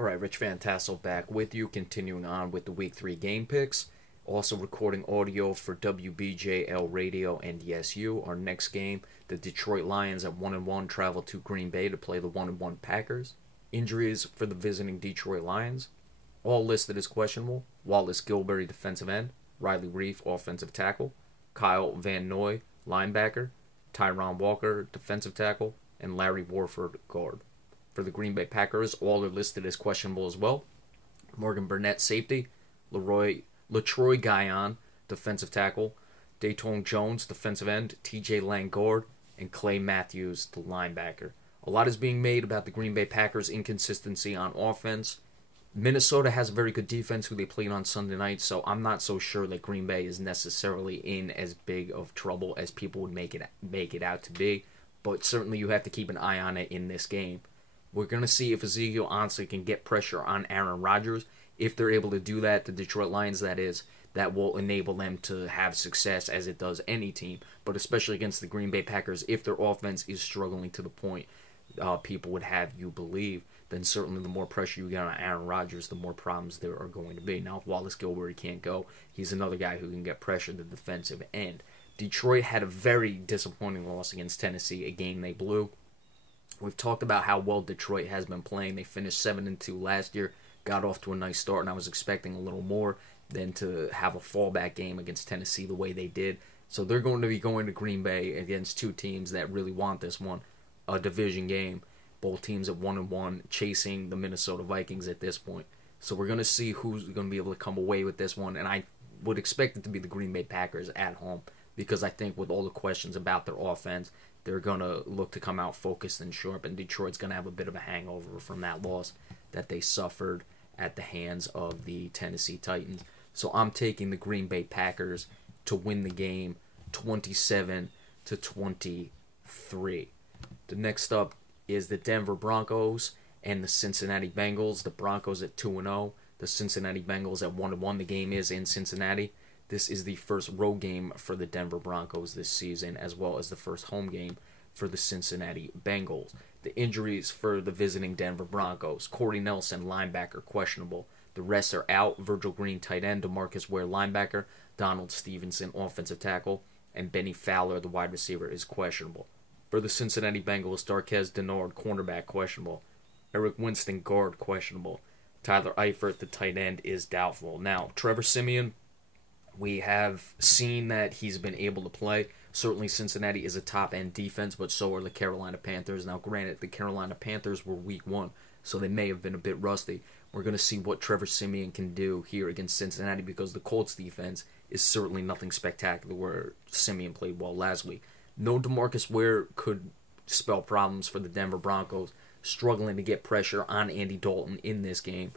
All right, Rich Van Tassel back with you, continuing on with the Week 3 game picks. Also recording audio for WBJL Radio and YesU. Our next game, the Detroit Lions at 1-1 travel to Green Bay to play the 1-1 Packers. Injuries for the visiting Detroit Lions. All listed as questionable. Wallace Gilberry, defensive end. Riley Reef, offensive tackle. Kyle Van Noy, linebacker. Tyron Walker, defensive tackle. And Larry Warford, guard. For the Green Bay Packers, all are listed as questionable as well. Morgan Burnett, safety. Latroy Guion, defensive tackle. Dayton Jones, defensive end. TJ Lang, guard. And Clay Matthews, the linebacker. A lot is being made about the Green Bay Packers' inconsistency on offense. Minnesota has a very good defense who they played on Sunday night, so I'm not so sure that Green Bay is necessarily in as big of trouble as people would make it out to be. But certainly you have to keep an eye on it in this game. We're going to see if Ezekiel Ansah can get pressure on Aaron Rodgers. If they're able to do that, the Detroit Lions, that is, that will enable them to have success as it does any team. But especially against the Green Bay Packers, if their offense is struggling to the point people would have you believe, then certainly the more pressure you get on Aaron Rodgers, the more problems there are going to be. Now, if Wallace Gilberry can't go, he's another guy who can get pressure at the defensive end. Detroit had a very disappointing loss against Tennessee, a game they blew. We've talked about how well Detroit has been playing. They finished 7-2 last year, got off to a nice start, and I was expecting a little more than to have a fallback game against Tennessee the way they did. So they're going to be going to Green Bay against two teams that really want this one, a division game. Both teams at 1-1, chasing the Minnesota Vikings at this point. So we're going to see who's going to be able to come away with this one, and I would expect it to be the Green Bay Packers at home, because I think with all the questions about their offense, they're going to look to come out focused and sharp, and Detroit's going to have a bit of a hangover from that loss that they suffered at the hands of the Tennessee Titans. So I'm taking the Green Bay Packers to win the game 27-23. The next up is the Denver Broncos and the Cincinnati Bengals. The Broncos at 2-0, the Cincinnati Bengals at 1-1. The game is in Cincinnati. This is the first road game for the Denver Broncos this season, as well as the first home game for the Cincinnati Bengals. The injuries for the visiting Denver Broncos: Corey Nelson, linebacker, questionable. The rest are out: Virgil Green, tight end; DeMarcus Ware, linebacker; Donald Stevenson, offensive tackle; and Benny Fowler, the wide receiver, is questionable. For the Cincinnati Bengals, Darquez Dennard, cornerback, questionable. Eric Winston, guard, questionable. Tyler Eifert, the tight end, is doubtful. Now, Trevor Siemian, we have seen that he's been able to play. Certainly Cincinnati is a top-end defense, but so are the Carolina Panthers. Now, granted, the Carolina Panthers were week 1, so they may have been a bit rusty. We're going to see what Trevor Siemian can do here against Cincinnati, because the Colts defense is certainly nothing spectacular, where Siemian played well last week. No DeMarcus Ware could spell problems for the Denver Broncos, struggling to get pressure on Andy Dalton in this game.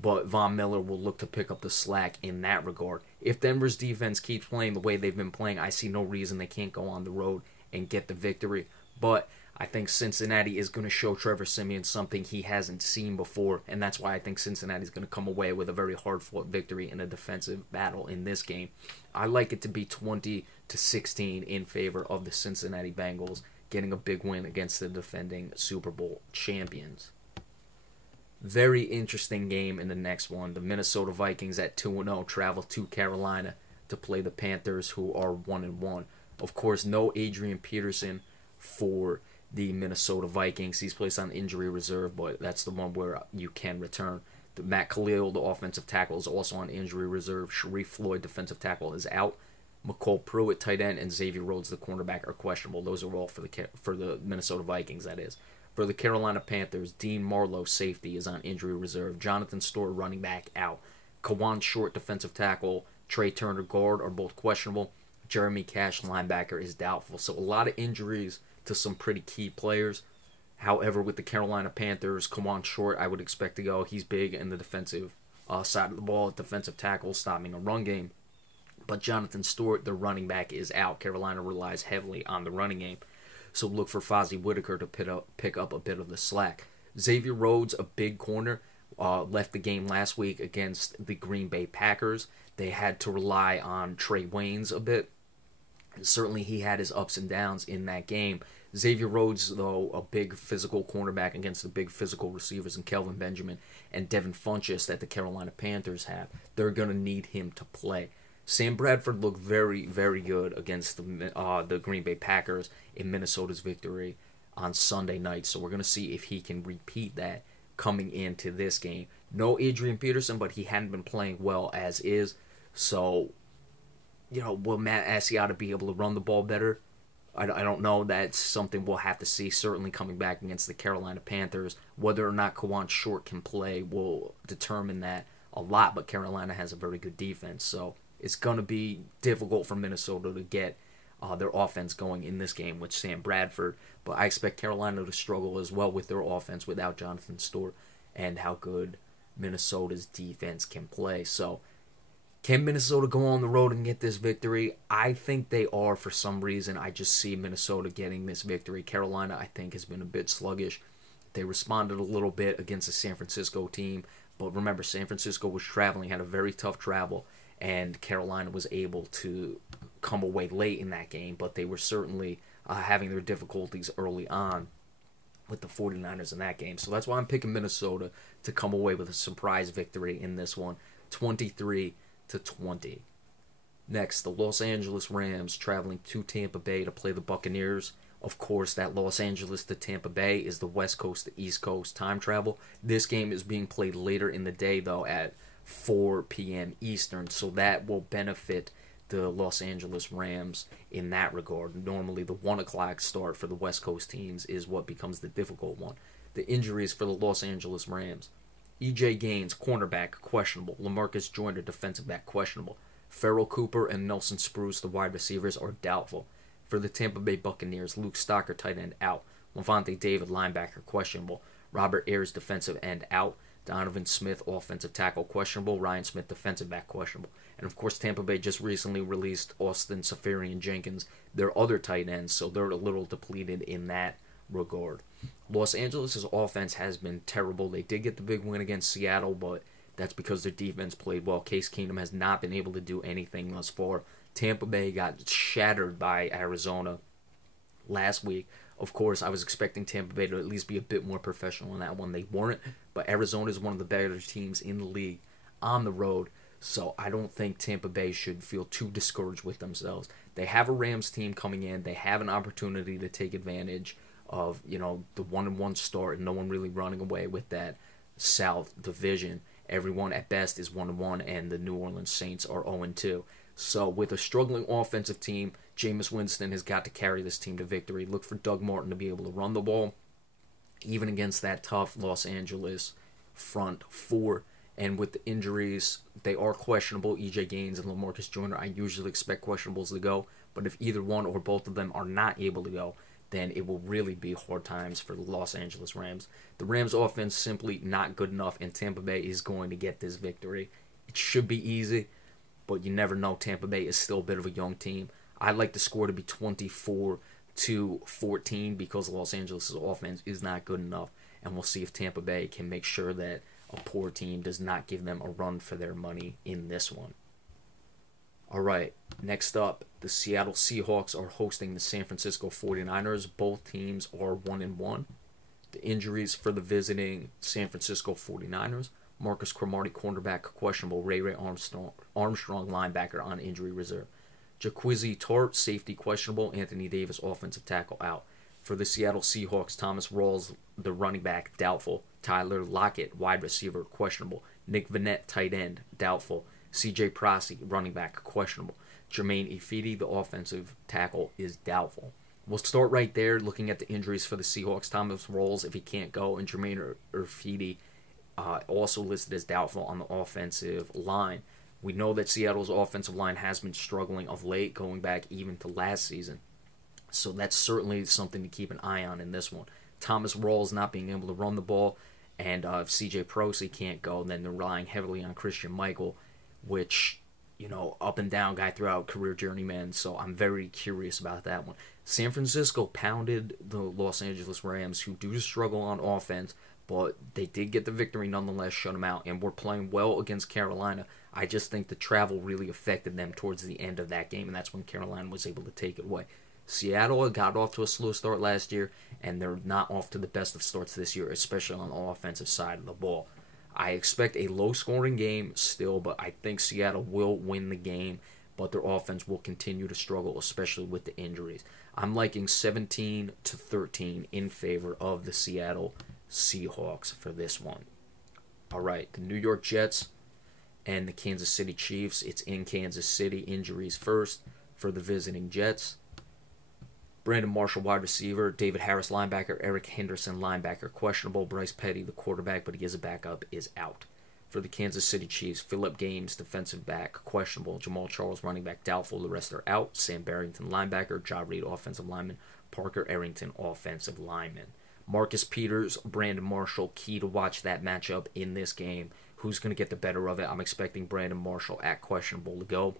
But Von Miller will look to pick up the slack in that regard. If Denver's defense keeps playing the way they've been playing, I see no reason they can't go on the road and get the victory. But I think Cincinnati is going to show Trevor Siemian something he hasn't seen before, and that's why I think Cincinnati is going to come away with a very hard-fought victory in a defensive battle in this game. I like it to be 20-16 in favor of the Cincinnati Bengals, getting a big win against the defending Super Bowl champions. Very interesting game in the next one. The Minnesota Vikings at 2-0 travel to Carolina to play the Panthers, who are 1-1. Of course, no Adrian Peterson for the Minnesota Vikings. He's placed on injury reserve, but that's the one where you can return. Matt Khalil, the offensive tackle, is also on injury reserve. Sharif Floyd, defensive tackle, is out. McCole Pruitt, tight end, and Xavier Rhodes, the cornerback, are questionable. Those are all for the Minnesota Vikings, that is. For the Carolina Panthers, Dean Marlowe, safety, is on injury reserve. Jonathan Stewart, running back, out. Kawan Short, defensive tackle, Trey Turner, guard, are both questionable. Jeremy Cash, linebacker, is doubtful. So a lot of injuries to some pretty key players. However, with the Carolina Panthers, Kawan Short, I would expect to go. He's big in the defensive side of the ball, defensive tackle, stopping a run game. But Jonathan Stewart, the running back, is out. Carolina relies heavily on the running game. So look for Fozzie Whitaker to pick up a bit of the slack. Xavier Rhodes, a big corner, left the game last week against the Green Bay Packers. They had to rely on Trey Waynes a bit. Certainly he had his ups and downs in that game. Xavier Rhodes, though, a big physical cornerback against the big physical receivers in Kelvin Benjamin and Devin Funchess that the Carolina Panthers have, they're going to need him to play. Sam Bradford looked very, very good against the Green Bay Packers in Minnesota's victory on Sunday night. So we're going to see if he can repeat that coming into this game. No Adrian Peterson, but he hadn't been playing well as is. So, will Matt Asiata be able to run the ball better? I don't know. That's something we'll have to see. Certainly coming back against the Carolina Panthers. Whether or not Kawan Short can play will determine that a lot. But Carolina has a very good defense. So it's going to be difficult for Minnesota to get their offense going in this game with Sam Bradford. But I expect Carolina to struggle as well with their offense without Jonathan Stewart and how good Minnesota's defense can play. So can Minnesota go on the road and get this victory? I think they are for some reason. I just see Minnesota getting this victory. Carolina, I think, has been a bit sluggish. They responded a little bit against the San Francisco team. But remember, San Francisco was traveling, had a very tough travel, and Carolina was able to come away late in that game. But they were certainly having their difficulties early on with the 49ers in that game. So that's why I'm picking Minnesota to come away with a surprise victory in this one, 23-20. Next, the Los Angeles Rams traveling to Tampa Bay to play the Buccaneers. Of course, that Los Angeles to Tampa Bay is the West Coast to East Coast time travel. This game is being played later in the day, though, at 4 p.m. Eastern, so that will benefit the Los Angeles Rams in that regard. Normally, the 1 o'clock start for the West Coast teams is what becomes the difficult one. The injuries for the Los Angeles Rams. E.J. Gaines, cornerback, questionable. LaMarcus Joyner, defensive back, questionable. Farrell Cooper and Nelson Spruce, the wide receivers, are doubtful. For the Tampa Bay Buccaneers, Luke Stocker, tight end, out. Levante David, linebacker, questionable. Robert Ayers, defensive end, out. Donovan Smith, offensive tackle, questionable. Ryan Smith, defensive back, questionable. And of course, Tampa Bay just recently released Austin Seferian-Jenkins, their other tight ends, so they're a little depleted in that regard. Los Angeles' offense has been terrible. They did get the big win against Seattle, but that's because their defense played well. Case Keenum has not been able to do anything thus far. Tampa Bay got shattered by Arizona last week. Of course, I was expecting Tampa Bay to at least be a bit more professional in that one. They weren't, but Arizona is one of the better teams in the league on the road, so I don't think Tampa Bay should feel too discouraged with themselves. They have a Rams team coming in. They have an opportunity to take advantage of, the 1-1 start and no one really running away with that South division. Everyone at best is 1-1, and the New Orleans Saints are 0-2. So with a struggling offensive team, Jameis Winston has got to carry this team to victory. Look for Doug Martin to be able to run the ball, even against that tough Los Angeles front four. And with the injuries, they are questionable. E.J. Gaines and LaMarcus Joyner, I usually expect questionables to go. But if either one or both of them are not able to go, then it will really be hard times for the Los Angeles Rams. The Rams' offense simply not good enough, and Tampa Bay is going to get this victory. It should be easy, but you never know. Tampa Bay is still a bit of a young team. I'd like the score to be 24-14 because Los Angeles' offense is not good enough, and we'll see if Tampa Bay can make sure that a poor team does not give them a run for their money in this one. All right, next up, the Seattle Seahawks are hosting the San Francisco 49ers. Both teams are 1-1. The injuries for the visiting San Francisco 49ers. Marcus Cromartie, cornerback, questionable. Ray Armstrong, linebacker, on injury reserve. Jaquizy Tart, safety, questionable. Anthony Davis, offensive tackle, out. For the Seattle Seahawks, Thomas Rawls, the running back, doubtful. Tyler Lockett, wide receiver, questionable. Nick Vannett, tight end, doubtful. C.J. Prossie, running back, questionable. Jermaine Ifedi, the offensive tackle, is doubtful. We'll start right there looking at the injuries for the Seahawks. Thomas Rawls, if he can't go, and Jermaine Ifedi also listed as doubtful on the offensive line. We know that Seattle's offensive line has been struggling of late, going back even to last season. So that's certainly something to keep an eye on in this one. Thomas Rawls not being able to run the ball, and if C.J. Prossie can't go, then they're relying heavily on Christian Michael, which, up and down guy throughout career journeyman, so I'm very curious about that one. San Francisco pounded the Los Angeles Rams, who do struggle on offense, but they did get the victory nonetheless, shut them out, and were playing well against Carolina. I just think the travel really affected them towards the end of that game, and that's when Carolina was able to take it away. Seattle got off to a slow start last year, and they're not off to the best of starts this year, especially on the offensive side of the ball. I expect a low-scoring game still, but I think Seattle will win the game, but their offense will continue to struggle, especially with the injuries. I'm liking 17-13 in favor of the Seattle Seahawks for this one. All right, the New York Jets and the Kansas City Chiefs. It's in Kansas City. Injuries first for the visiting Jets. Brandon Marshall, wide receiver. David Harris, linebacker. Eric Henderson, linebacker, questionable. Bryce Petty, the quarterback, but he is a backup, is out. For the Kansas City Chiefs, Phillip Gaines, defensive back, questionable. Jamal Charles, running back, doubtful. The rest are out. Sam Barrington, linebacker. Ja Reed, offensive lineman. Parker Arrington, offensive lineman. Marcus Peters, Brandon Marshall, key to watch that matchup in this game. Who's going to get the better of it? I'm expecting Brandon Marshall at questionable to go.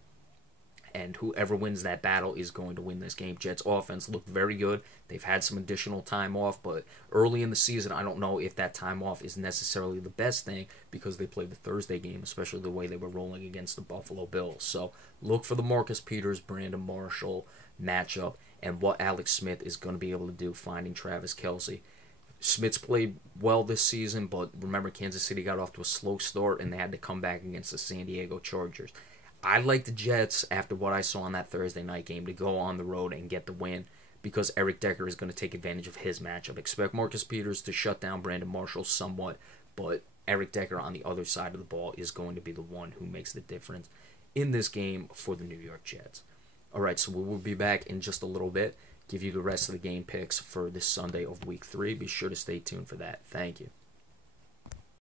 And whoever wins that battle is going to win this game. Jets offense looked very good. They've had some additional time off, but early in the season, I don't know if that time off is necessarily the best thing because they played the Thursday game, especially the way they were rolling against the Buffalo Bills. So look for the Marcus Peters, Brandon Marshall matchup and what Alex Smith is going to be able to do finding Travis Kelce. Smith's played well this season, but remember, Kansas City got off to a slow start, and they had to come back against the San Diego Chargers. I like the Jets, after what I saw on that Thursday night game, to go on the road and get the win because Eric Decker is going to take advantage of his matchup. Expect Marcus Peters to shut down Brandon Marshall somewhat, but Eric Decker on the other side of the ball is going to be the one who makes the difference in this game for the New York Jets. All right, so we will be back in just a little bit. Give you the rest of the game picks for this Sunday of Week 3. Be sure to stay tuned for that. Thank you.